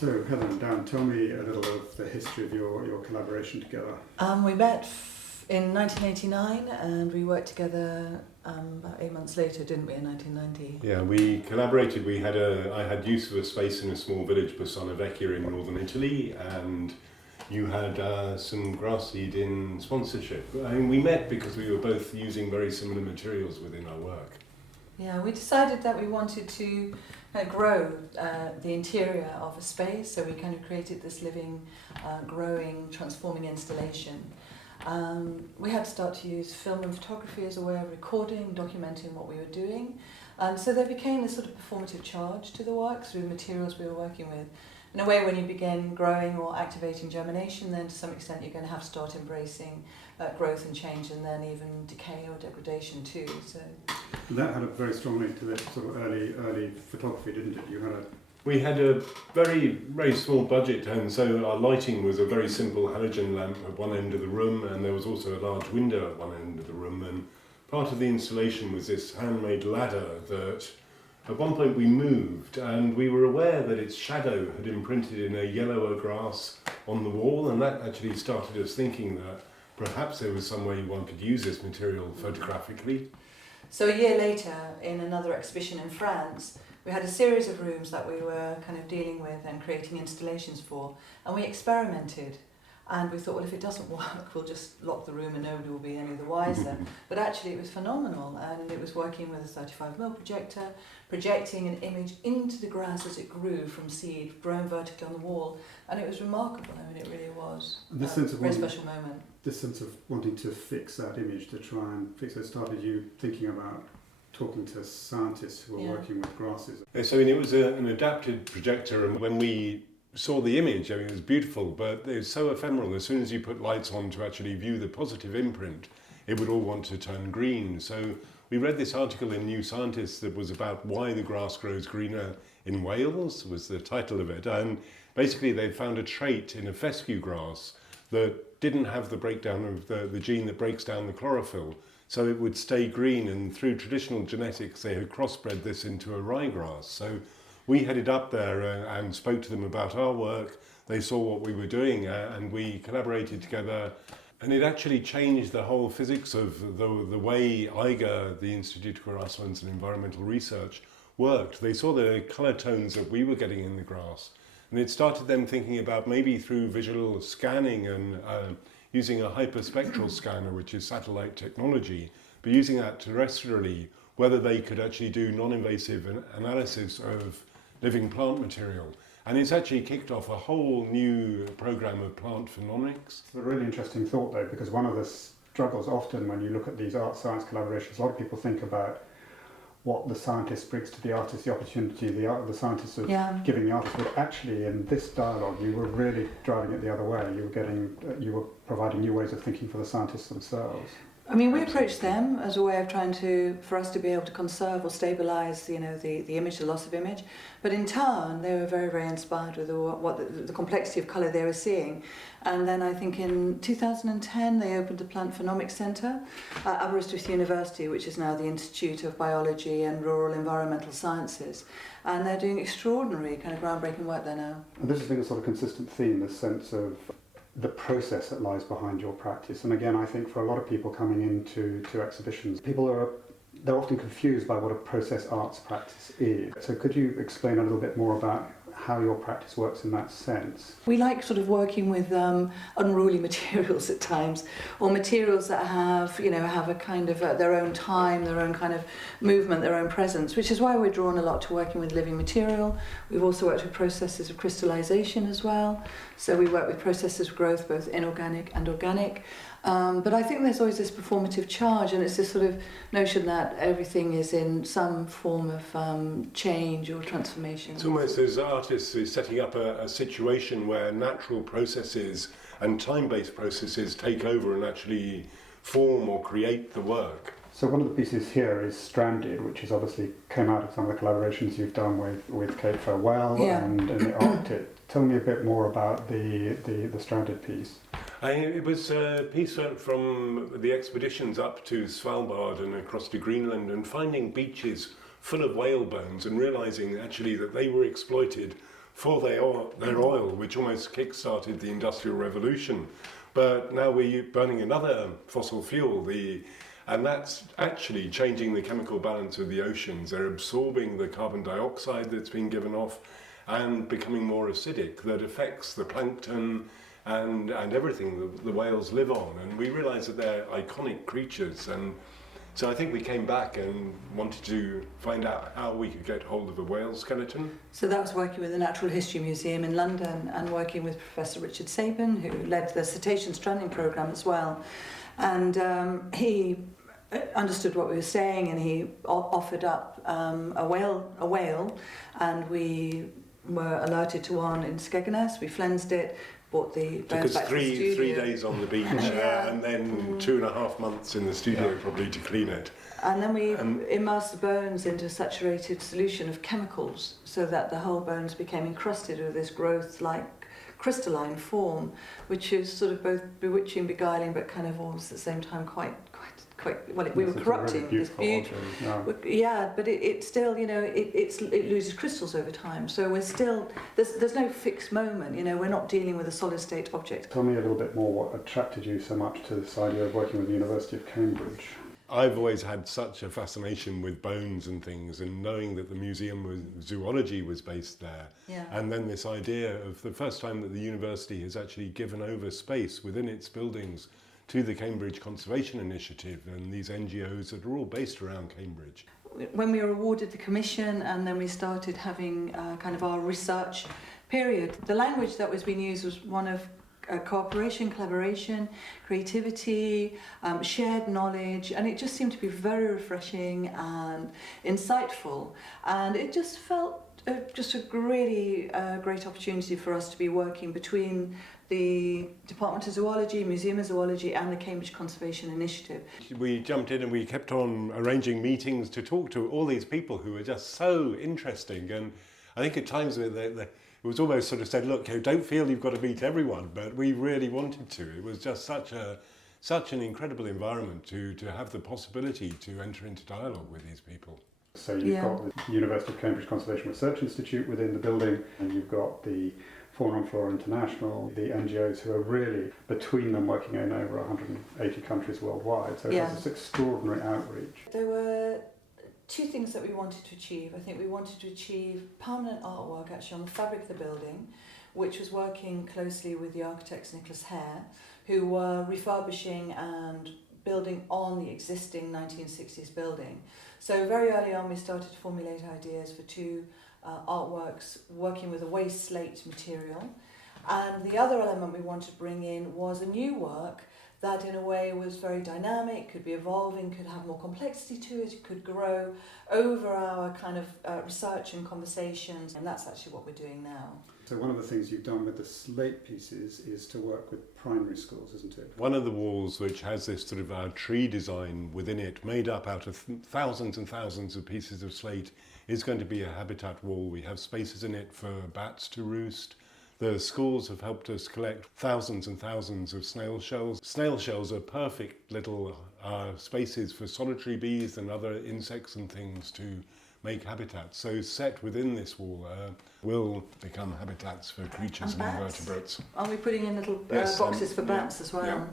So, Helen, Dan, tell me a little of the history of your collaboration together. We met in 1989 and we worked together about 8 months later, didn't we, in 1990? Yeah, we collaborated. I had use of a space in a small village, Bassano Vecchia in northern Italy, and you had some grass seed in sponsorship. I mean, we met because we were both using very similar materials within our work. Yeah, we decided that we wanted to grow the interior of a space, so we kind of created this living, growing, transforming installation. We had to start to use film and photography as a way of recording, documenting what we were doing. So there became this sort of performative charge to the work through the materials we were working with. In a way, when you begin growing or activating germination, then to some extent you're going to have to start embracing growth and change, and then even decay or degradation too. So That had a very strong link to the sort of early photography, didn't it? We had a very, very small budget, and so our lighting was a very simple halogen lamp at one end of the room, and there was also a large window at one end of the room, and part of the installation was this handmade ladder that at one point we moved, and we were aware that its shadow had imprinted in a yellower grass on the wall, and that actually started us thinking that perhaps there was some way one could use this material photographically. So a year later, in another exhibition in France, we had a series of rooms that we were kind of dealing with and creating installations for, and we experimented. And we thought, well, if it doesn't work, we'll just lock the room and nobody will be any the wiser. But actually it was phenomenal, and it was working with a 35mm projector, projecting an image into the grass as it grew from seed, growing vertically on the wall, and it was remarkable. I mean, it really was a very special moment. This sense of wanting to fix that image, to try and fix it, started you thinking about talking to scientists who were working with grasses. So I mean, it was an adapted projector, and when we saw the image, I mean, it was beautiful, but it was so ephemeral. As soon as you put lights on to actually view the positive imprint, it would all want to turn green. So we read this article in New Scientist that was about why the grass grows greener in Wales, was the title of it. And basically they found a trait in a fescue grass that didn't have the breakdown of the gene that breaks down the chlorophyll. So it would stay green, and through traditional genetics, they had crossbred this into a ryegrass. So we headed up there and spoke to them about our work. They saw what we were doing, and we collaborated together. And it actually changed the whole physics of the way IGA, the Institute for Grasslands and Environmental Research, worked. They saw the colour tones that we were getting in the grass. And it started them thinking about maybe through visual scanning and using a hyperspectral scanner, which is satellite technology, but using that terrestrially, whether they could actually do non-invasive analysis of living plant material. And it's actually kicked off a whole new program of plant phenomics. It's a really interesting thought, though, because one of the struggles often when you look at these art-science collaborations, a lot of people think about what the scientist brings to the artist, the opportunity, the scientist of giving the artist. But actually, in this dialogue, you were really driving it the other way. You were providing new ways of thinking for the scientists themselves. I mean, we approached them as a way of trying for us to be able to conserve or stabilise, the image, the loss of image. But in turn, they were very, very inspired with the complexity of colour they were seeing. And then I think in 2010, they opened the Plant Phenomics Centre at Aberystwyth University, which is now the Institute of Biology and Rural Environmental Sciences. And they're doing extraordinary kind of groundbreaking work there now. And this has been a sort of consistent theme, this sense of the process that lies behind your practice. And again, I think for a lot of people coming into exhibitions, they're often confused by what a process arts practice is. So could you explain a little bit more about how your practice works in that sense? We like sort of working with unruly materials at times, or materials that have a kind of their own time, their own kind of movement, their own presence, which is why we're drawn a lot to working with living material. We've also worked with processes of crystallization as well. So we work with processes of growth, both inorganic and organic. But I think there's always this performative charge, and it's this sort of notion that everything is in some form of change or transformation. It's almost as artists is setting up a situation where natural processes and time-based processes take over and actually form or create the work. So one of the pieces here is Stranded, which is obviously came out of some of the collaborations you've done with Kate Farwell and the Arctic. Tell me a bit more about the Stranded piece. It was a piece from the expeditions up to Svalbard and across to Greenland, and finding beaches full of whale bones and realising actually that they were exploited for their oil, which almost kick-started the Industrial Revolution. But now we're burning another fossil fuel, and that's actually changing the chemical balance of the oceans. They're absorbing the carbon dioxide that's been given off and becoming more acidic, that affects the plankton and everything the whales live on. And we realise that they're iconic creatures. And so I think we came back and wanted to find out how we could get hold of a whale skeleton. So that was working with the Natural History Museum in London and working with Professor Richard Sabin, who led the cetacean stranding programme as well. And he understood what we were saying, and he offered up a whale, and we were alerted to one in Skegness. We flensed it, brought the Took bones us back to the studio. 3 days on the beach and then 2.5 months in the studio probably to clean it. And then we immersed the bones into a saturated solution of chemicals so that the whole bones became encrusted with this growth-like crystalline form, which is sort of both bewitching, beguiling, but kind of all at the same time quite well, we were corrupting this beauty. Yeah, but it still, you know, it loses crystals over time. So we're still, there's no fixed moment, you know, we're not dealing with a solid state object. Tell me a little bit more what attracted you so much to this idea of working with the University of Cambridge. I've always had such a fascination with bones and things, and knowing that the Museum of Zoology was based there. Yeah. And then this idea of the first time that the university has actually given over space within its buildings to the Cambridge Conservation Initiative and these NGOs that are all based around Cambridge. When we were awarded the commission and then we started having kind of our research period, the language that was being used was one of cooperation, collaboration, creativity, shared knowledge, and it just seemed to be very refreshing and insightful, and it just felt just a really great opportunity for us to be working between the Department of Zoology, Museum of Zoology and the Cambridge Conservation Initiative. We jumped in and we kept on arranging meetings to talk to all these people who were just so interesting, and I think at times it was almost sort of said, look, you don't feel you've got to meet everyone, but we really wanted to. It was just such an incredible environment to have the possibility to enter into dialogue with these people. So you've got the University of Cambridge Conservation Research Institute within the building, and you've got the Fauna and Flora International, the NGOs who are really, between them, working in over 180 countries worldwide. So it has this extraordinary outreach. There were two things that we wanted to achieve. I think we wanted to achieve permanent artwork actually on the fabric of the building, which was working closely with the architects Nicholas Hare, who were refurbishing and building on the existing 1960s building. So very early on we started to formulate ideas for two artworks working with a waste slate material. And the other element we wanted to bring in was a new work that in a way was very dynamic, could be evolving, could have more complexity to it, could grow over our kind of research and conversations, and that's actually what we're doing now. So one of the things you've done with the slate pieces is to work with primary schools, isn't it? One of the walls which has this sort of tree design within it, made up out of thousands and thousands of pieces of slate, is going to be a habitat wall. We have spaces in it for bats to roost. The schools have helped us collect thousands and thousands of snail shells. Snail shells are perfect little spaces for solitary bees and other insects and things to make habitats. So set within this wall will become habitats for creatures and invertebrates. Are we putting in little boxes for bats as well?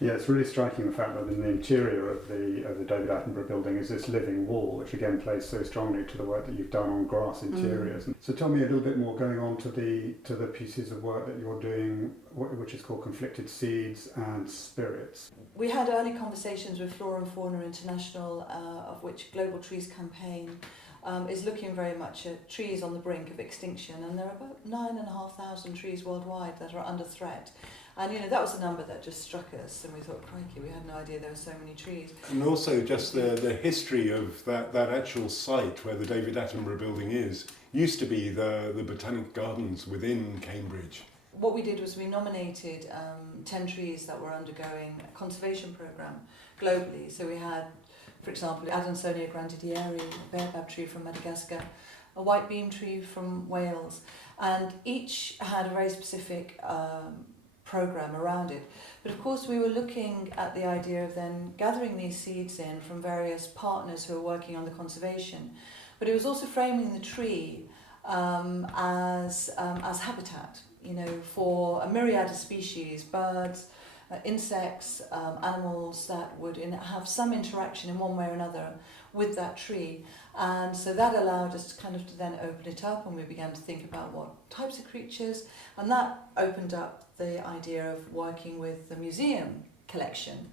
Yeah, it's really striking the fact that in the interior of the David Attenborough building is this living wall, which again plays so strongly to the work that you've done on grass interiors. So tell me a little bit more, going on to the pieces of work that you're doing, which is called Conflicted Seeds and Spirits. We had early conversations with Flora and Fauna International, of which Global Trees Campaign is looking very much at trees on the brink of extinction, and there are about 9,500 trees worldwide that are under threat. And you know, that was a number that just struck us, and we thought, crikey, we had no idea there were so many trees. And also just the history of that actual site where the David Attenborough building is, used to be the Botanic Gardens within Cambridge. What we did was we nominated 10 trees that were undergoing a conservation programme globally. So we had, for example, Adansonia grandidieri, a baobab tree from Madagascar, a white beam tree from Wales, and each had a very specific programme around it. But of course we were looking at the idea of then gathering these seeds in from various partners who are working on the conservation. But it was also framing the tree as habitat, you know, for a myriad of species, birds, insects, animals that would have some interaction in one way or another with that tree. And so that allowed us to kind of then open it up, and we began to think about what types of creatures, and that opened up the idea of working with the museum collection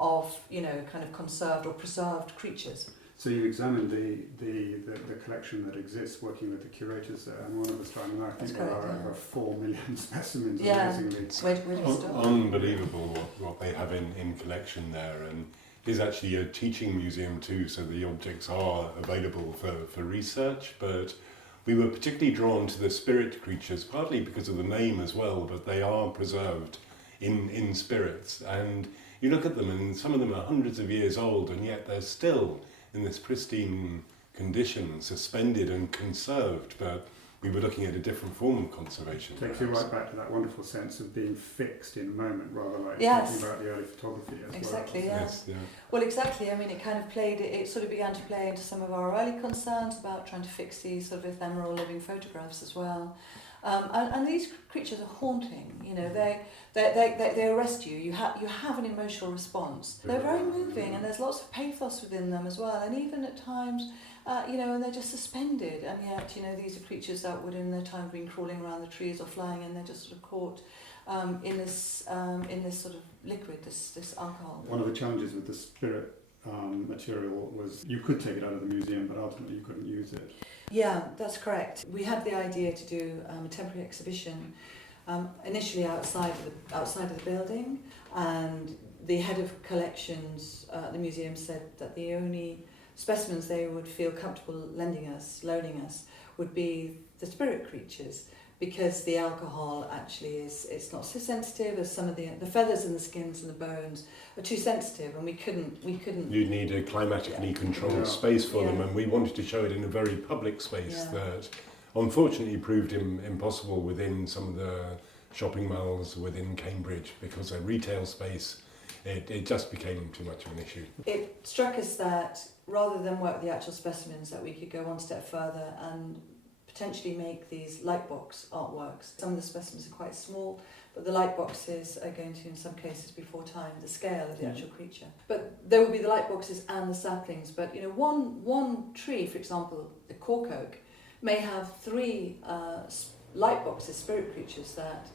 of, you know, kind of conserved or preserved creatures. So you examined the collection that exists, working with the curators there, and one of the striking, I think there are over 4 million specimens, amazingly. Where do we start? Unbelievable what they have in collection there, and is actually a teaching museum too, so the objects are available for research, but we were particularly drawn to the spirit creatures, partly because of the name as well, but they are preserved in spirits, and you look at them and some of them are hundreds of years old, and yet they're still in this pristine condition, suspended and conserved, but we were looking at a different form of conservation. Takes you right back to that wonderful sense of being fixed in a moment, rather like yes. talking about the early photography as exactly, well. Yes, yeah. Well, exactly. I mean, it kind of it sort of began to play into some of our early concerns about trying to fix these sort of ephemeral living photographs as well. And these creatures are haunting. You know, they arrest you. You have an emotional response. They're very moving, and there's lots of pathos within them as well. And even at times, you know, and they're just suspended. And yet, you know, these are creatures that would in their time have been crawling around the trees or flying, and they're just sort of caught in this sort of liquid, this alcohol. One of the challenges with the spirit material was you could take it out of the museum, but ultimately you couldn't use it. Yeah, that's correct. We had the idea to do a temporary exhibition initially outside of the building, and the head of collections at the museum said that the only specimens they would feel comfortable loaning us, would be the spirit creatures, because the alcohol actually it's not so sensitive as some of the feathers and the skins and the bones are too sensitive, and we couldn't. You'd need a climatically controlled space for them, and we wanted to show it in a very public space that unfortunately proved impossible within some of the shopping malls within Cambridge, because a retail space, it just became too much of an issue. It struck us that rather than work with the actual specimens, that we could go one step further and potentially make these lightbox artworks. Some of the specimens are quite small, but the light boxes are going to, in some cases, be 4 times the scale of the actual creature. But there will be the light boxes and the saplings. But you know, one tree, for example, the cork oak, may have 3 light boxes, spirit creatures that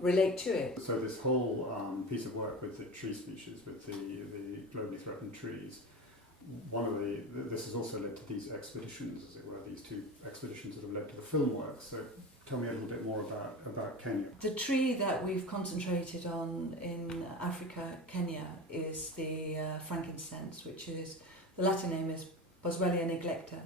relate to it. So this whole piece of work with the tree species, with the globally threatened trees, this has also led to these expeditions, as it were, these 2 expeditions that have led to the film work. So tell me a little bit more about Kenya. The tree that we've concentrated on in Africa, Kenya, is the frankincense, which is, the Latin name is Boswellia neglecta.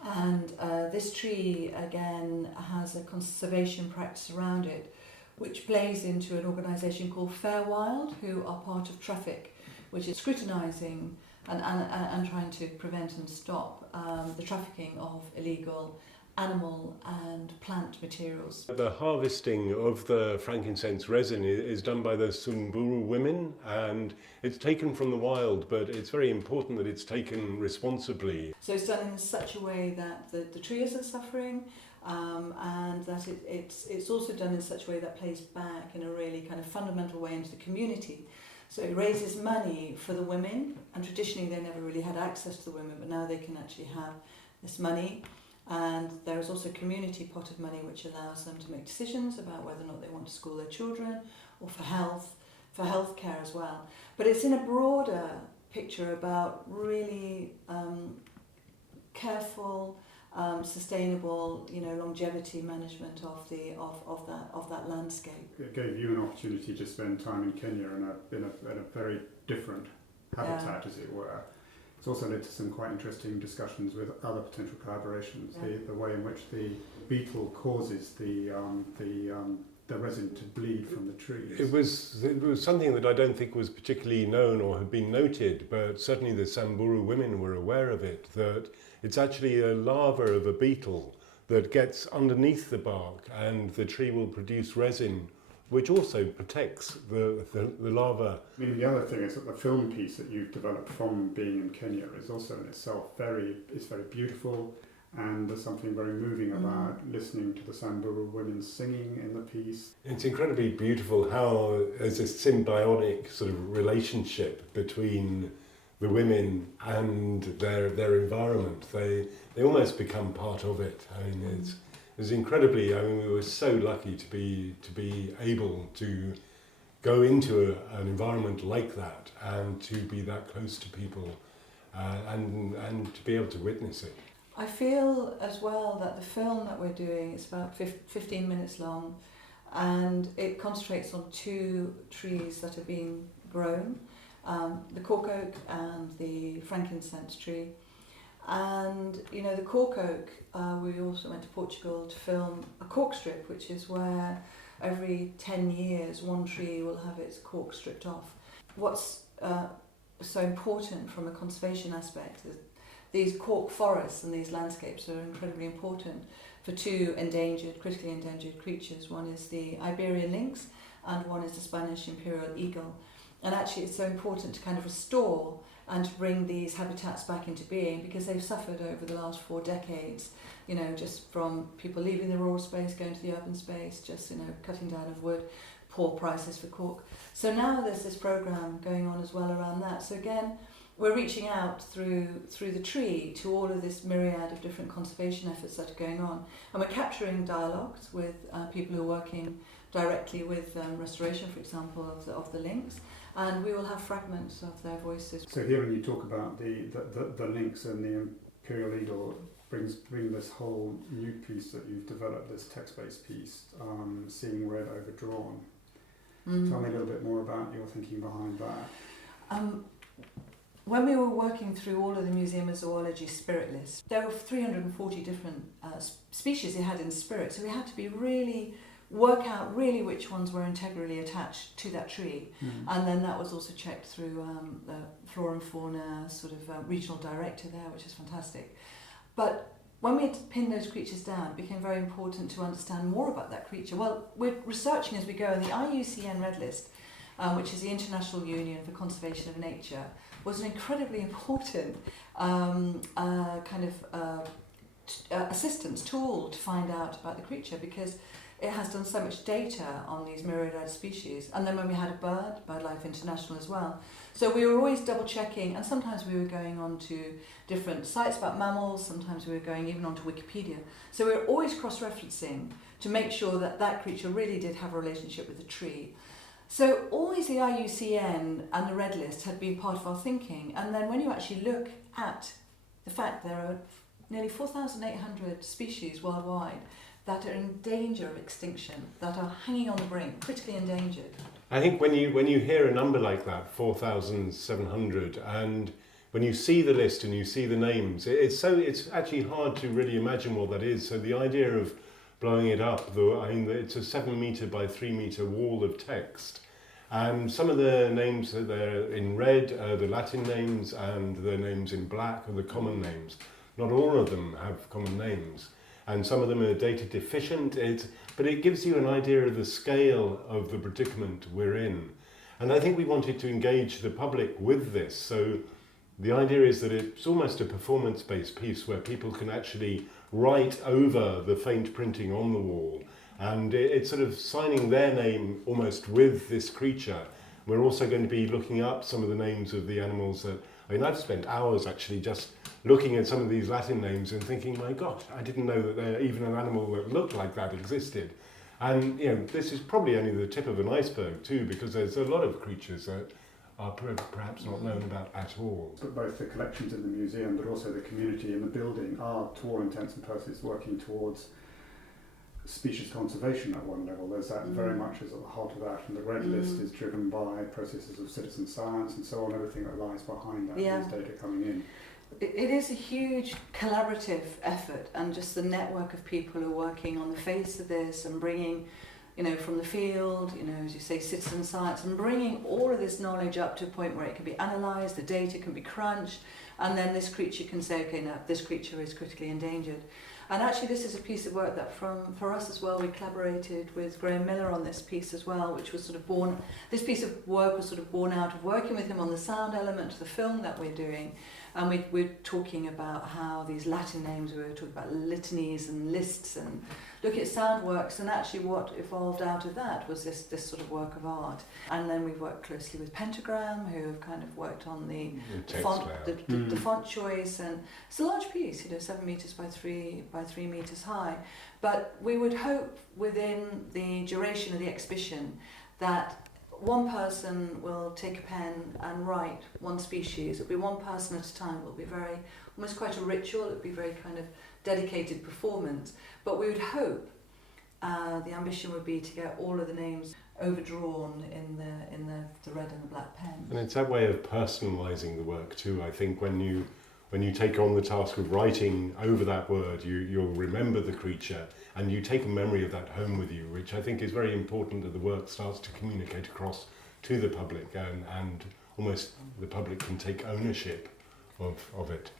And this tree, again, has a conservation practice around it, which plays into an organisation called Fairwild, who are part of Traffic, which is scrutinising and trying to prevent and stop the trafficking of illegal animal and plant materials. The harvesting of the frankincense resin is done by the Samburu women, and it's taken from the wild, but it's very important that it's taken responsibly. So it's done in such a way that the tree isn't suffering, and that it's also done in such a way that plays back in a really kind of fundamental way into the community. So it raises money for the women, and traditionally they never really had access to the women, but now they can actually have this money. And there is also a community pot of money which allows them to make decisions about whether or not they want to school their children, or for healthcare as well. But it's in a broader picture about really careful, sustainable, you know, longevity management of that landscape. It gave you an opportunity to spend time in Kenya in a very different habitat, as it were. It's also led to some quite interesting discussions with other potential collaborations. The way in which the beetle causes the resin to bleed from the trees. It was something that I don't think was particularly known or had been noted, but certainly the Samburu women were aware of it, that it's actually a larva of a beetle that gets underneath the bark, and the tree will produce resin, which also protects the larva. I mean, the other thing is that the film piece that you've developed from being in Kenya is also in itself very beautiful, And there's something very moving about listening to the Samburu women singing in the piece. It's incredibly beautiful how there's a symbiotic sort of relationship between the women and their environment. They almost become part of it. I mean, it's incredibly. I mean, we were so lucky to be able to go into an environment like that and to be that close to people and to be able to witness it. I feel as well that the film that we're doing is about 15 minutes long, and it concentrates on 2 trees that are being grown, the cork oak and the frankincense tree. And you know, the cork oak, we also went to Portugal to film a cork strip, which is where every 10 years one tree will have its cork stripped off. What's so important from a conservation aspect is these cork forests and these landscapes are incredibly important for 2 critically endangered creatures. One is the Iberian lynx and one is the Spanish imperial eagle. And actually it's so important to kind of restore and to bring these habitats back into being, because they've suffered over the last 4 decades, you know, just from people leaving the rural space, going to the urban space, just, you know, cutting down of wood, poor prices for cork. So now there's this programme going on as well around that. So again, we're reaching out through the tree to all of this myriad of different conservation efforts that are going on, and we're capturing dialogues with people who are working directly with restoration, for example, of the lynx, and we will have fragments of their voices. So here, when you talk about the lynx and the imperial eagle, bring this whole new piece that you've developed, this text-based piece, Seeing Red Overdrawn. Tell me a little bit more about your thinking behind that. When we were working through all of the Museum of Zoology spirit lists, there were 340 different species it had in spirit, so we had to work out really which ones were integrally attached to that tree, and then that was also checked through the Flora and Fauna sort of regional director there, which is fantastic. But when we had pinned those creatures down, it became very important to understand more about that creature. Well, we're researching as we go, and the IUCN Red List, which is the International Union for Conservation of Nature, was an incredibly important assistance tool to find out about the creature, because it has done so much data on these myriad species. And then when we had a BirdLife International as well. So we were always double checking, and sometimes we were going on to different sites about mammals, sometimes we were going even onto Wikipedia. So we were always cross-referencing to make sure that that creature really did have a relationship with the tree. So always the IUCN and the Red List had been part of our thinking, and then when you actually look at the fact there are nearly 4,800 species worldwide that are in danger of extinction, that are hanging on the brink, critically endangered. I think when you hear a number like that, 4,700, and when you see the list and you see the names, it's actually hard to really imagine what that is. So the idea of blowing it up, it's a 7 metre by 3 metre wall of text. And some of the names that are in red are the Latin names, and the names in black are the common names. Not all of them have common names, and some of them are data deficient, but it gives you an idea of the scale of the predicament we're in. And I think we wanted to engage the public with this. So the idea is that it's almost a performance-based piece where people can actually write over the faint printing on the wall, and it's sort of signing their name almost with this creature. We're also going to be looking up some of the names of the animals that, I've spent hours actually just looking at some of these Latin names and thinking, my gosh, I didn't know that there even an animal that looked like that existed. And this is probably only the tip of an iceberg too, because there's a lot of creatures that are perhaps not known about at all. But both the collections in the museum, but also the community in the building, are, to all intents and purposes, working towards species conservation at one level. There's that very much is at the heart of that, and the Red List is driven by processes of citizen science and so on, everything that lies behind that, these data coming in. It is a huge collaborative effort, and just the network of people who are working on the face of this and bringing, from the field, as you say, citizen science, and bringing all of this knowledge up to a point where it can be analysed, the data can be crunched, and then this creature can say, okay, now this creature is critically endangered. And actually this is a piece of work that for us as well, we collaborated with Graham Miller on this piece as well, which was this piece of work was sort of born out of working with him on the sound element of the film that we're doing, And we're talking about how these Latin names, we were talking about litanies and lists, and look at soundworks, and actually what evolved out of that was this sort of work of art. And then we've worked closely with Pentagram, who have kind of worked on the font choice, and it's a large piece, 7 metres by 3 metres high. But we would hope within the duration of the exhibition that one person will take a pen and write one species. It'll be one person at a time. It'll be almost quite a ritual. It'll be very kind of dedicated performance. But we would hope the ambition would be to get all of the names overdrawn in the red and the black pen. And it's that way of personalising the work too. I think when you take on the task of writing over that word, you'll remember the creature and you take a memory of that home with you, which I think is very important, that the work starts to communicate across to the public, and almost the public can take ownership of it.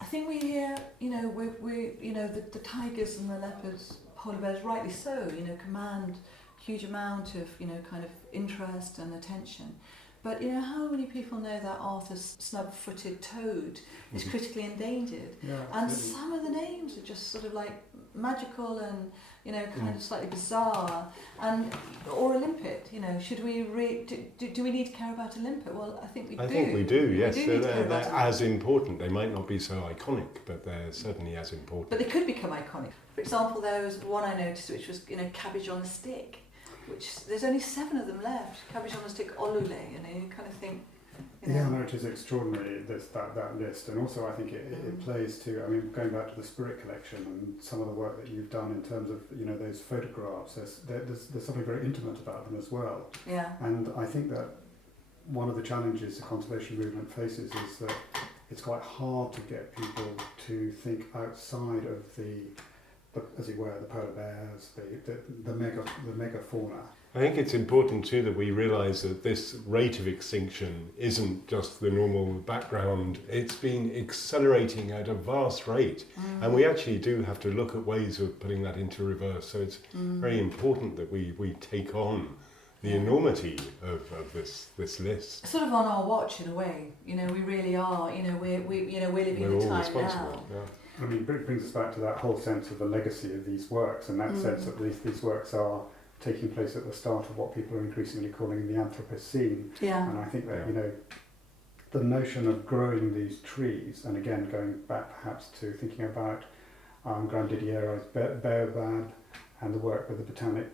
I think we hear, the tigers and the leopards, polar bears, rightly so, command huge amount of, kind of interest and attention. But how many people know that Arthur's snub-footed toad is critically endangered? Yeah, and some of the names are just sort of like magical and kind of slightly bizarre. Or a limpet, should we do we need to care about a limpet? Well, I think we do. I think we do, yes. They're as important. They might not be so iconic, but they're certainly as important. But they could become iconic. For example, there was one I noticed which was cabbage on a stick. Which there's only 7 of them left. Cabbage on a stick, olule, you kind of think. Yeah, no, it is extraordinary, that list, and also I think it plays to. I mean, going back to the Spirit collection and some of the work that you've done in terms of those photographs. There's something very intimate about them as well. Yeah. And I think that one of the challenges the conservation movement faces is that it's quite hard to get people to think outside of as it were, the polar bears, the megafauna. I think it's important too that we realise that this rate of extinction isn't just the normal background, it's been accelerating at a vast rate. And we actually do have to look at ways of putting that into reverse. So it's very important that we take on the enormity of this list. Sort of on our watch in a way, we really are, we're living in a time now. Yeah. I mean, it brings us back to that whole sense of the legacy of these works, and that sense that these works are taking place at the start of what people are increasingly calling the Anthropocene. Yeah. And I think that, the notion of growing these trees, and again, going back perhaps to thinking about Grandidiero's baobab and the work with the Botanic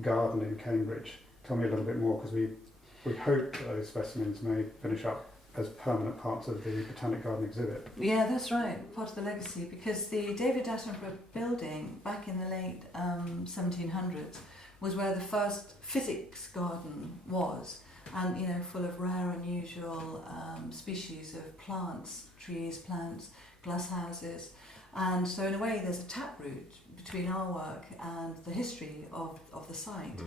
Garden in Cambridge. Tell me a little bit more, because we hope that those specimens may finish up as permanent parts of the Botanic Garden exhibit. Yeah, that's right, part of the legacy, because the David Attenborough building back in the late 1700s was where the first physics garden was, and full of rare, unusual species of plants, trees, plants, glass houses. And so in a way there's a taproot between our work and the history of the site.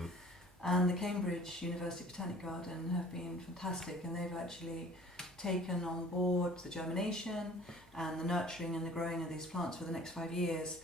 And the Cambridge University Botanic Garden have been fantastic, and they've actually taken on board the germination and the nurturing and the growing of these plants for the next 5 years.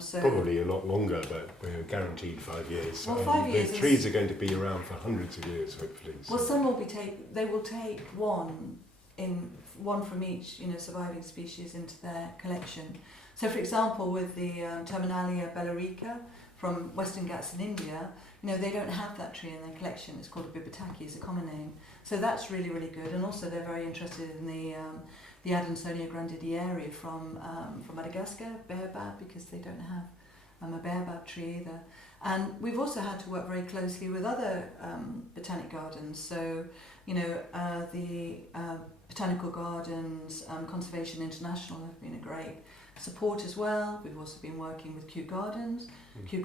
So probably a lot longer, but we're guaranteed 5 years. Well, 5 years. The trees are going to be around for hundreds of years, hopefully. So. Well, some will they will take one from each surviving species into their collection. So, for example, with the Terminalia bellerica from Western Ghats in India, they don't have that tree in their collection. It's called a Bibitaki, it's a common name. So that's really, really good. And also they're very interested in the Adansonia grandidieri from Madagascar, baobab, because they don't have a baobab tree either. And we've also had to work very closely with other botanic gardens. So, the Botanical Gardens, Conservation International have been a great support as well. We've also been working with Kew Gardens, Kew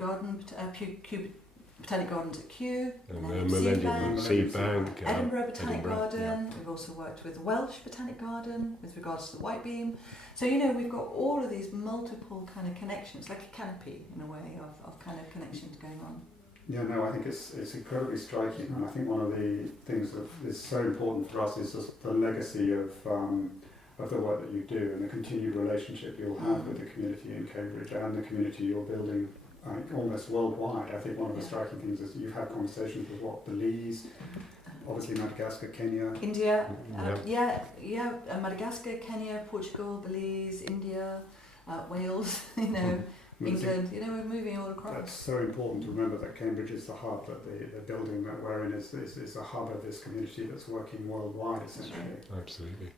Botanic Gardens at Kew, and Millennium Seed Bank, Edinburgh Botanic Garden. Yeah. We've also worked with the Welsh Botanic Garden with regards to the White Beam. So we've got all of these multiple kind of connections, like a canopy in a way of kind of connections going on. Yeah, no, I think it's incredibly striking, and I think one of the things that is so important for us is just the legacy of the work that you do and the continued relationship you'll have with the community in Cambridge and the community you're building almost worldwide. I think one of the striking things is that you've had conversations with Belize, obviously Madagascar, Kenya. India, Madagascar, Kenya, Portugal, Belize, India, Wales, England, we're moving all across. That's so important to remember that Cambridge is the hub, that the building that we're in is a hub of this community that's working worldwide, essentially. Absolutely.